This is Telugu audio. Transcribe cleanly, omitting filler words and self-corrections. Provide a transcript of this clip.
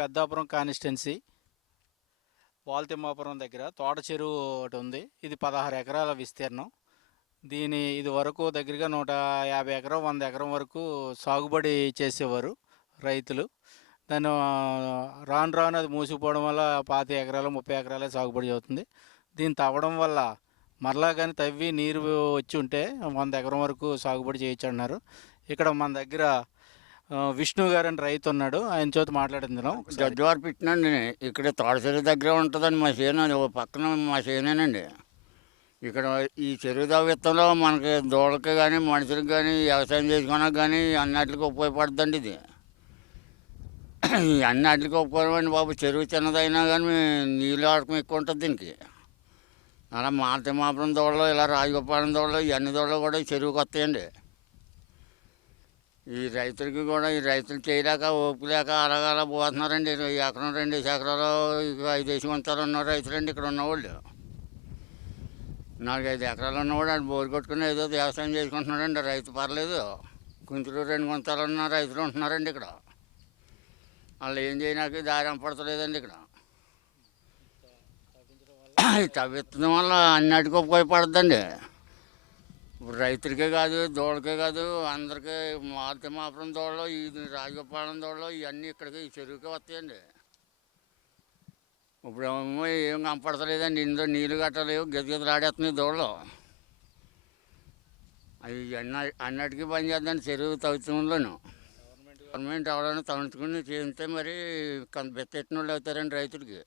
పెద్దాపురం కాన్స్టిట్యున్సీ వాల్తిమ్మాపురం దగ్గర తోట చెరువు ఒకటి ఉంది. ఇది 16 ఎకరాల విస్తీర్ణం. ఇది వరకు దగ్గరగా 150 ఎకరం 100 ఎకరం వరకు సాగుబడి చేసేవారు రైతులు. దాన్ని రాను రాను అది మూసుకుపోవడం వల్ల 25 ఎకరాలు 30 ఎకరాలే సాగుబడి అవుతుంది. దీన్ని తవ్వడం వల్ల మరలా కానీ తవ్వి నీరు వచ్చి ఉంటే 100 ఎకరం వరకు సాగుబడి చేయొచ్చు అంటున్నారు. ఇక్కడ మన దగ్గర విష్ణు గారు అని రైతు ఉన్నాడు. ఆయన చేత మాట్లాడుతున్నాం. జడ్జివారు పెట్టినండి. ఇక్కడ తోటచెరువు దగ్గర ఉంటుందండి మా చేను. అది పక్కన మా చేనేనండి. ఇక్కడ ఈ చెరువు దవ్విత్తంలో మనకి దూడకి కానీ మనుషులకు కానీ వ్యవసాయం చేసుకోవడానికి కానీ అన్నిటికి ఉపయోగపడుతుందండి ఇది. అన్నిటికి ఉపయోగపడండి బాబు. చెరువు చిన్నదైనా కానీ నీళ్ళు ఆడకం ఎక్కువ ఉంటుంది దీనికి. అలా మాల్తిమ్మాపురం దూడలు, ఇలా రాజగోపాలం దూడలు, ఇవన్నీ దూడలు కూడా ఈ చెరువుకి వస్తాయండి. ఈ రైతులకి కూడా ఈ రైతులు చేయలేక ఓపిక లేక అలా పోతున్నారండి. ఎకరం 2 ఎకరాలు 5 వంతాలు ఉన్న రైతులండి ఇక్కడ ఉన్నవాళ్ళు. 4-5 ఎకరాలు ఉన్నవాడు అది బోరు కొట్టుకుని ఏదో వ్యవసాయం చేసుకుంటున్నాడండి. రైతు పర్లేదు. గుంతులు 2 గుంతలు ఉన్న రైతులు ఉంటున్నారండి ఇక్కడ. వాళ్ళు ఏం చేయడానికి దారి పడతలేదండి ఇక్కడ. తవ్విత్తడం వల్ల అన్నిటికీ ఉపయోగపడుతుందండి. ఇప్పుడు రైతులకే కాదు, దూడకే కాదు, అందరికీ. మాల్తిమ్మాపురం దూడలు, ఈ రాజగోపాలం దూడలు ఇవన్నీ ఇక్కడికి ఈ చెరువుకే వస్తాయండి. ఇప్పుడు ఏమో ఏం కనపడతలేదండి. ఇందులో నీళ్ళు కట్టలేవు, గెదగెదలు ఆడేస్తున్నాయి దూడలు. అవి అన్నిటికీ పని చేద్దండి చెరువు తవ్వుతంలోను. గవర్నమెంట్ ఎవరైనా తవ్వుకుని చేస్తే మరి బెత్తెట్టిన వాళ్ళు అవుతారండి రైతులకి.